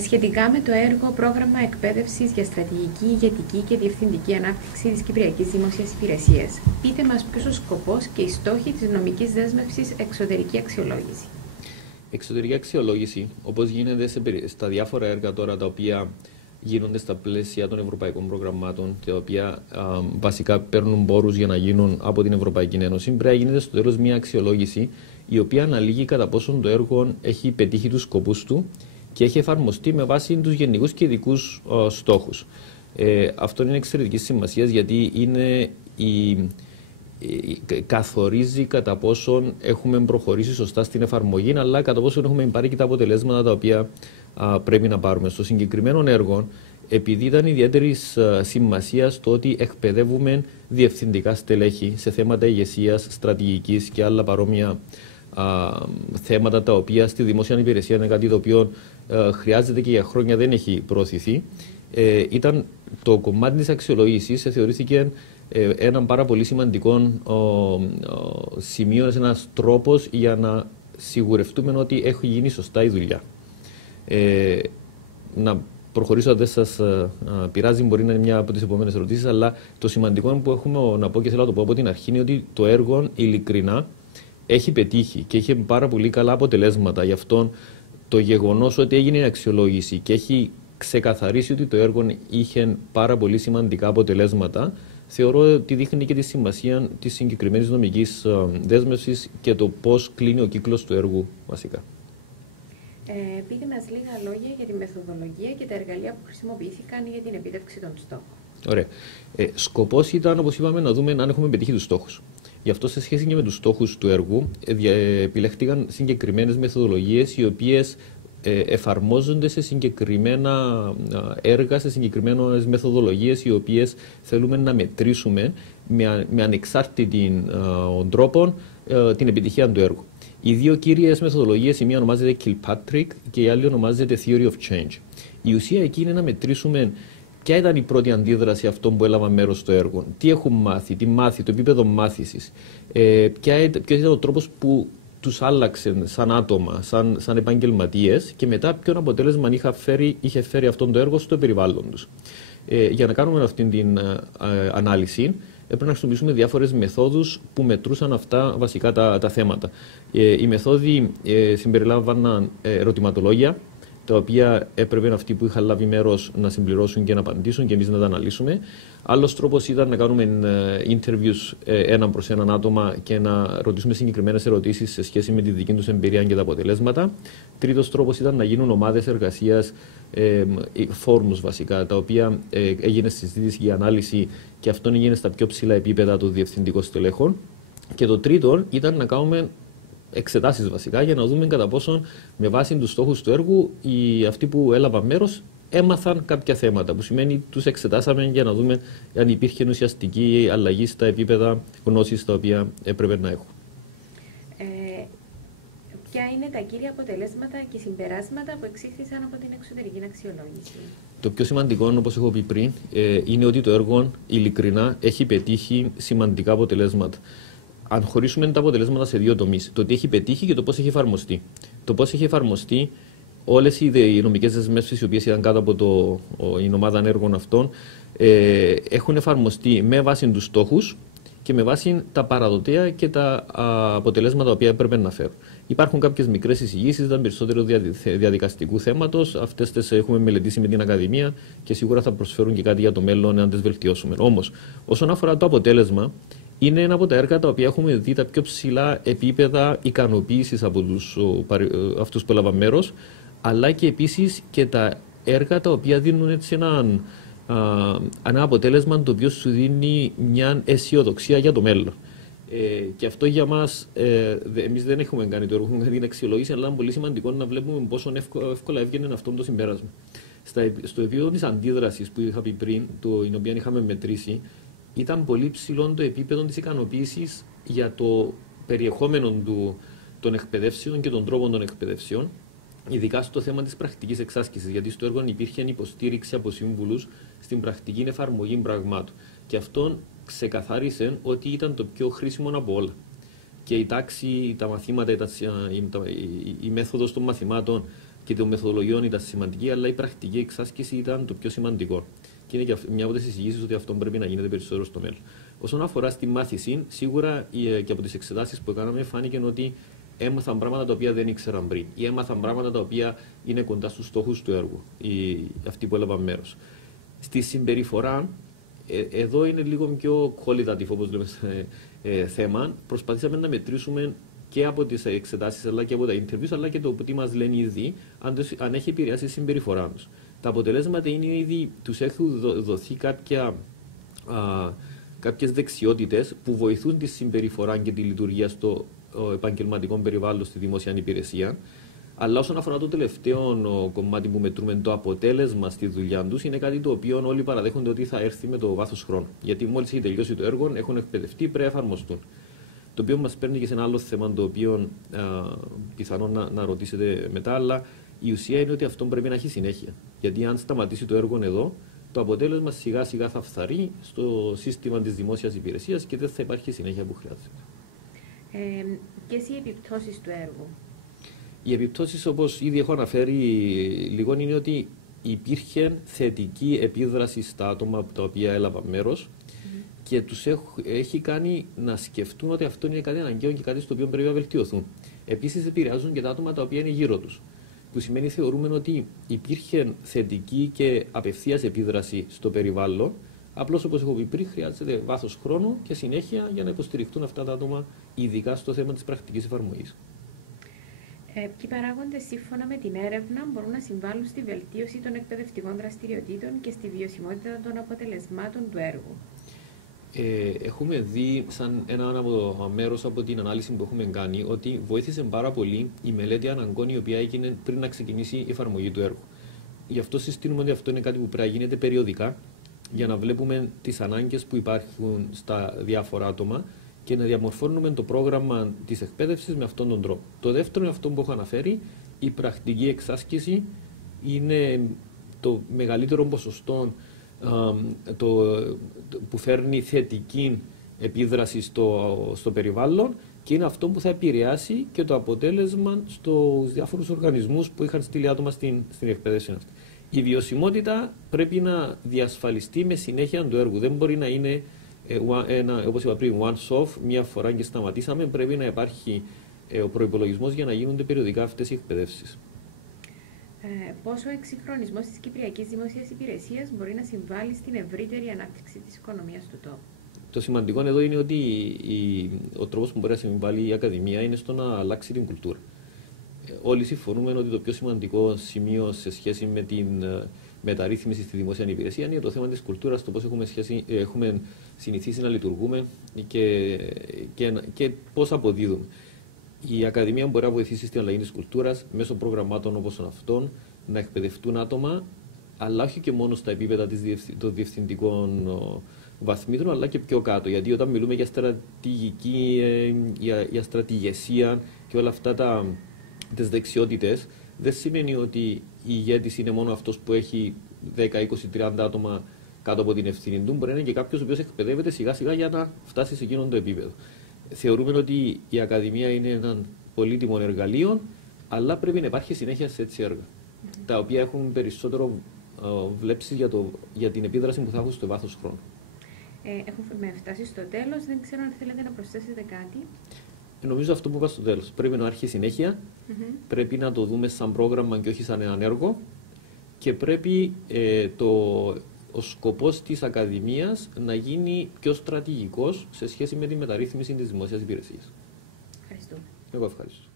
Σχετικά με το έργο Πρόγραμμα Εκπαίδευσης για Στρατηγική, Ηγετική και Διευθυντική Ανάπτυξη της Κυπριακής Δημόσιας Υπηρεσίας, πείτε μας ποιος ο σκοπός και οι στόχοι της νομικής δέσμευσης εξωτερική αξιολόγηση. Εξωτερική αξιολόγηση, όπως γίνεται στα διάφορα έργα τώρα τα οποία γίνονται στα πλαίσια των ευρωπαϊκών προγραμμάτων, τα οποία βασικά παίρνουν πόρους για να γίνουν από την Ευρωπαϊκή Ένωση, πρέπει να γίνεται στο τέλος μια αξιολόγηση η οποία αναλύει κατά πόσον το έργο έχει πετύχει τους σκοπούς του και έχει εφαρμοστεί με βάση τους γενικούς και ειδικούς στόχους. Αυτό είναι εξαιρετική σημασία γιατί είναι καθορίζει κατά πόσον έχουμε προχωρήσει σωστά στην εφαρμογή, αλλά κατά πόσον έχουμε πάρει και τα αποτελέσματα τα οποία πρέπει να πάρουμε. Στο συγκεκριμένο έργο, επειδή ήταν ιδιαίτερη σημασία στο ότι εκπαιδεύουμε διευθυντικά στελέχη σε θέματα ηγεσίας, στρατηγικής και άλλα παρόμοια θέματα τα οποία στη δημόσια υπηρεσία είναι κάτι το οποίο χρειάζεται και για χρόνια δεν έχει προωθηθεί, ήταν το κομμάτι της αξιολόγησης θεωρήθηκε έναν πάρα πολύ σημαντικό σημείο, ένας τρόπος για να σιγουρευτούμε ότι έχει γίνει σωστά η δουλειά. Να προχωρήσω, αν δεν σας πειράζει, μπορεί να είναι μια από τις επόμενες ερωτήσεις, αλλά το σημαντικό που έχουμε να πω και θέλω να το πω από την αρχή είναι ότι το έργο ειλικρινά έχει πετύχει και έχει πάρα πολύ καλά αποτελέσματα. Γι' αυτό το γεγονός ότι έγινε η αξιολόγηση και έχει ξεκαθαρίσει ότι το έργο είχε πάρα πολύ σημαντικά αποτελέσματα, θεωρώ ότι δείχνει και τη σημασία της συγκεκριμένης νομικής δέσμευσης και το πώς κλείνει ο κύκλος του έργου βασικά. Πείτε μας λίγα λόγια για τη μεθοδολογία και τα εργαλεία που χρησιμοποιήθηκαν για την επίτευξη των στόχων. Ωραία. Σκοπός ήταν, όπως είπαμε, να δούμε αν έχουμε πετύχει τους στόχους. Γι' αυτό, σε σχέση και με τους στόχους του έργου, επιλέχτηκαν συγκεκριμένες μεθοδολογίες οι οποίες εφαρμόζονται σε συγκεκριμένα έργα, σε συγκεκριμένες μεθοδολογίες οι οποίες θέλουμε να μετρήσουμε με ανεξάρτητη τρόπο την επιτυχία του έργου. Οι δύο κύριες μεθοδολογίες, η μία ονομάζεται Kilpatrick και η άλλη ονομάζεται Theory of Change. Η ουσία εκεί είναι να μετρήσουμε ποια ήταν η πρώτη αντίδραση αυτών που έλαβαν μέρος στο έργο, τι έχουν μάθει, το επίπεδο μάθησης, ποιος ήταν ο τρόπος που τους άλλαξε σαν άτομα, σαν επαγγελματίες και μετά ποιον αποτέλεσμα είχε φέρει αυτό το έργο στο περιβάλλον τους. Για να κάνουμε αυτή την ανάλυση, έπρεπε να χρησιμοποιήσουμε διάφορες μεθόδους που μετρούσαν αυτά βασικά τα θέματα. Οι μεθόδοι συμπεριλάμβαναν ερωτηματολόγια, τα οποία έπρεπε αυτοί που είχαν λάβει μέρος να συμπληρώσουν και να απαντήσουν και εμείς να τα αναλύσουμε. Άλλος τρόπος ήταν να κάνουμε interviews έναν προς έναν άτομα και να ρωτήσουμε συγκεκριμένες ερωτήσεις σε σχέση με τη δική τους εμπειρία και τα αποτελέσματα. Τρίτος τρόπος ήταν να γίνουν ομάδες εργασίας, forums βασικά, τα οποία έγινε συζήτηση και ανάλυση και αυτό έγινε στα πιο ψηλά επίπεδα των διευθυντικών στελέχων. Και το τρίτο ήταν να κάνουμε εξετάσεις βασικά για να δούμε κατά πόσον με βάση τους στόχους του έργου αυτοί που έλαβαν μέρος έμαθαν κάποια θέματα, που σημαίνει τους εξετάσαμε για να δούμε αν υπήρχε ουσιαστική αλλαγή στα επίπεδα γνώσης τα οποία έπρεπε να έχουν. Ποια είναι τα κύρια αποτελέσματα και συμπεράσματα που εξήχθησαν από την εξωτερική αξιολόγηση? Το πιο σημαντικό, όπως έχω πει πριν, είναι ότι το έργο ειλικρινά έχει πετύχει σημαντικά αποτελέσματα. Αν χωρίσουμε τα αποτελέσματα σε δύο τομείς, το τι έχει πετύχει και το πώς έχει εφαρμοστεί. Το πώς έχει εφαρμοστεί, όλες οι νομικές δεσμεύσεις οι οποίες ήταν κάτω από την ομάδα έργων αυτών έχουν εφαρμοστεί με βάση τους στόχους και με βάση τα παραδοτέα και τα αποτελέσματα τα οποία έπρεπε να φέρουν. Υπάρχουν κάποιες μικρές εισηγήσεις, ήταν περισσότερο διαδικαστικού θέματος. Αυτές τις έχουμε μελετήσει με την Ακαδημία και σίγουρα θα προσφέρουν και κάτι για το μέλλον αν τις βελτιώσουμε. Όμως, όσον αφορά το αποτέλεσμα, είναι ένα από τα έργα τα οποία έχουμε δει τα πιο ψηλά επίπεδα ικανοποίησης από αυτούς που έλαβαν μέρος, αλλά και επίσης και τα έργα τα οποία δίνουν έτσι ένα αποτέλεσμα το οποίο σου δίνει μια αισιοδοξία για το μέλλον. Και αυτό για μας, εμείς δεν έχουμε κάνει το έργο, έχουμε κάνει την αξιολόγηση, αλλά είναι πολύ σημαντικό να βλέπουμε πόσο εύκολα έβγαινε αυτό το συμπέρασμα. Στο επίπεδο της αντίδρασης που είχα πει πριν, την οποία είχαμε μετρήσει, ήταν πολύ ψηλό το επίπεδο της ικανοποίησης για το περιεχόμενο των εκπαιδεύσεων και των τρόπων των εκπαιδεύσεων, ειδικά στο θέμα της πρακτικής εξάσκησης, γιατί στο έργο υπήρχε υποστήριξη από σύμβουλους στην πρακτική εφαρμογή πραγμάτων. Και αυτό ξεκαθάρισε ότι ήταν το πιο χρήσιμο από όλα. Και η τάξη, τα μαθήματα, η μέθοδος των μαθημάτων και των μεθοδολογιών ήταν σημαντική, αλλά η πρακτική εξάσκηση ήταν το πιο σημαντικό. Και είναι και μια από τις εισηγήσεις ότι αυτό πρέπει να γίνεται περισσότερο στο μέλλον. Όσον αφορά στη μάθηση, σίγουρα και από τις εξετάσεις που κάναμε φάνηκε ότι έμαθαν πράγματα τα οποία δεν ήξεραν πριν ή έμαθαν πράγματα τα οποία είναι κοντά στους στόχους του έργου, αυτοί που έλαβαν μέρος. Στη συμπεριφορά, εδώ είναι λίγο πιο qualitative, όπως λέμε, θέμα. Προσπαθήσαμε να μετρήσουμε και από τις εξετάσεις αλλά και από τα interviews, αλλά και το τι μας λένε ήδη, αν έχει επηρεάσει τη συμπεριφορά τους. Τα αποτελέσματα είναι ήδη, τους έχουν δοθεί κάποιες δεξιότητες που βοηθούν τη συμπεριφορά και τη λειτουργία στο επαγγελματικό περιβάλλον στη δημόσια υπηρεσία. Αλλά όσον αφορά το τελευταίο κομμάτι που μετρούμε, το αποτέλεσμα στη δουλειά τους, είναι κάτι το οποίο όλοι παραδέχονται ότι θα έρθει με το βάθος χρόνου. Γιατί μόλις έχει τελειώσει το έργο, έχουν εκπαιδευτεί, πρέπει να εφαρμοστούν. Το οποίο μας παίρνει και σε ένα άλλο θέμα, το οποίο πιθανόν να ρωτήσετε μετά, αλλά η ουσία είναι ότι αυτό πρέπει να έχει συνέχεια. Γιατί αν σταματήσει το έργο εδώ, το αποτέλεσμα σιγά σιγά θα φθαρεί στο σύστημα της δημόσιας υπηρεσίας και δεν θα υπάρχει συνέχεια που χρειάζεται. Ποιες οι επιπτώσεις του έργου? Οι επιπτώσεις, όπως ήδη έχω αναφέρει λίγο, είναι ότι υπήρχε θετική επίδραση στα άτομα τα οποία έλαβαν μέρος και τους έχει κάνει να σκεφτούν ότι αυτό είναι κάτι αναγκαίο και κάτι στο οποίο πρέπει να βελτιωθούν. Επίσης, επηρεάζουν και τα άτομα τα οποία είναι γύρω τους. Που σημαίνει, θεωρούμε ότι υπήρχε θετική και απευθείας επίδραση στο περιβάλλον. Απλώς, όπως έχω πει πριν, χρειάζεται βάθος χρόνου και συνέχεια για να υποστηριχτούν αυτά τα άτομα, ειδικά στο θέμα της πρακτικής εφαρμογής. Ποιοι παράγοντες, σύμφωνα με την έρευνα, μπορούν να συμβάλλουν στη βελτίωση των εκπαιδευτικών δραστηριοτήτων και στη βιωσιμότητα των αποτελεσμάτων του έργου? Έχουμε δει, σαν ένα μέρος από την ανάλυση που έχουμε κάνει, ότι βοήθησε πάρα πολύ η μελέτη αναγκών η οποία έγινε πριν να ξεκινήσει η εφαρμογή του έργου. Γι' αυτό συστήνουμε ότι αυτό είναι κάτι που πρέπει να γίνεται περιοδικά, για να βλέπουμε τις ανάγκες που υπάρχουν στα διάφορα άτομα και να διαμορφώνουμε το πρόγραμμα της εκπαίδευσης με αυτόν τον τρόπο. Το δεύτερο είναι αυτό που έχω αναφέρει, η πρακτική εξάσκηση είναι το μεγαλύτερο ποσοστό που φέρνει θετική επίδραση στο περιβάλλον και είναι αυτό που θα επηρεάσει και το αποτέλεσμα στους διάφορους οργανισμούς που είχαν στείλει άτομα στην εκπαίδευση αυτή. Η βιωσιμότητα πρέπει να διασφαλιστεί με συνέχεια του έργου. Δεν μπορεί να είναι, όπως είπα πριν, once off, μία φορά και σταματήσαμε. Πρέπει να υπάρχει ο προϋπολογισμός για να γίνονται περιοδικά αυτές οι εκπαιδεύσεις. Πόσο ο εξυγχρονισμός της Κυπριακής Δημόσιας Υπηρεσίας μπορεί να συμβάλλει στην ευρύτερη ανάπτυξη της οικονομίας του τόπου? Το σημαντικό εδώ είναι ότι ο τρόπος που μπορεί να συμβάλλει η Ακαδημία είναι στο να αλλάξει την κουλτούρα. Όλοι συμφωνούμε ότι το πιο σημαντικό σημείο σε σχέση με την μεταρρύθμιση στη δημόσια υπηρεσία είναι το θέμα της κουλτούρας, το πώς έχουμε συνηθίσει να λειτουργούμε και πώς αποδίδουμε. Η Ακαδημία μπορεί να βοηθήσει στην αλλαγή της κουλτούρας μέσω προγραμμάτων όπως αυτών, να εκπαιδευτούν άτομα, αλλά όχι και μόνο στα επίπεδα των διευθυντικών βαθμίδων, αλλά και πιο κάτω. Γιατί όταν μιλούμε για στρατηγική, για στρατηγεσία και όλα αυτά τις δεξιότητες, δεν σημαίνει ότι η ηγέτης είναι μόνο αυτός που έχει 10, 20, 30 άτομα κάτω από την ευθύνη του. Μπορεί να είναι και κάποιος ο οποίος εκπαιδεύεται σιγά σιγά για να φτάσει σε εκείνο το επίπεδο. Θεωρούμε ότι η Ακαδημία είναι ένα πολύτιμο εργαλείο, αλλά πρέπει να υπάρχει συνέχεια σε έτσι έργα, τα οποία έχουν περισσότερο βλέψεις για την επίδραση που θα έχουν στο βάθος χρόνου. Έχουμε φτάσει στο τέλος. Δεν ξέρω αν θέλετε να προσθέσετε κάτι. Νομίζω αυτό που είπα στο τέλος. Πρέπει να υπάρχει συνέχεια, πρέπει να το δούμε σαν πρόγραμμα και όχι σαν έναν έργο και πρέπει ο σκοπός της Ακαδημίας να γίνει πιο στρατηγικός σε σχέση με τη μεταρρύθμιση της δημόσιας υπηρεσίας. Ευχαριστούμε. Εγώ ευχαριστώ.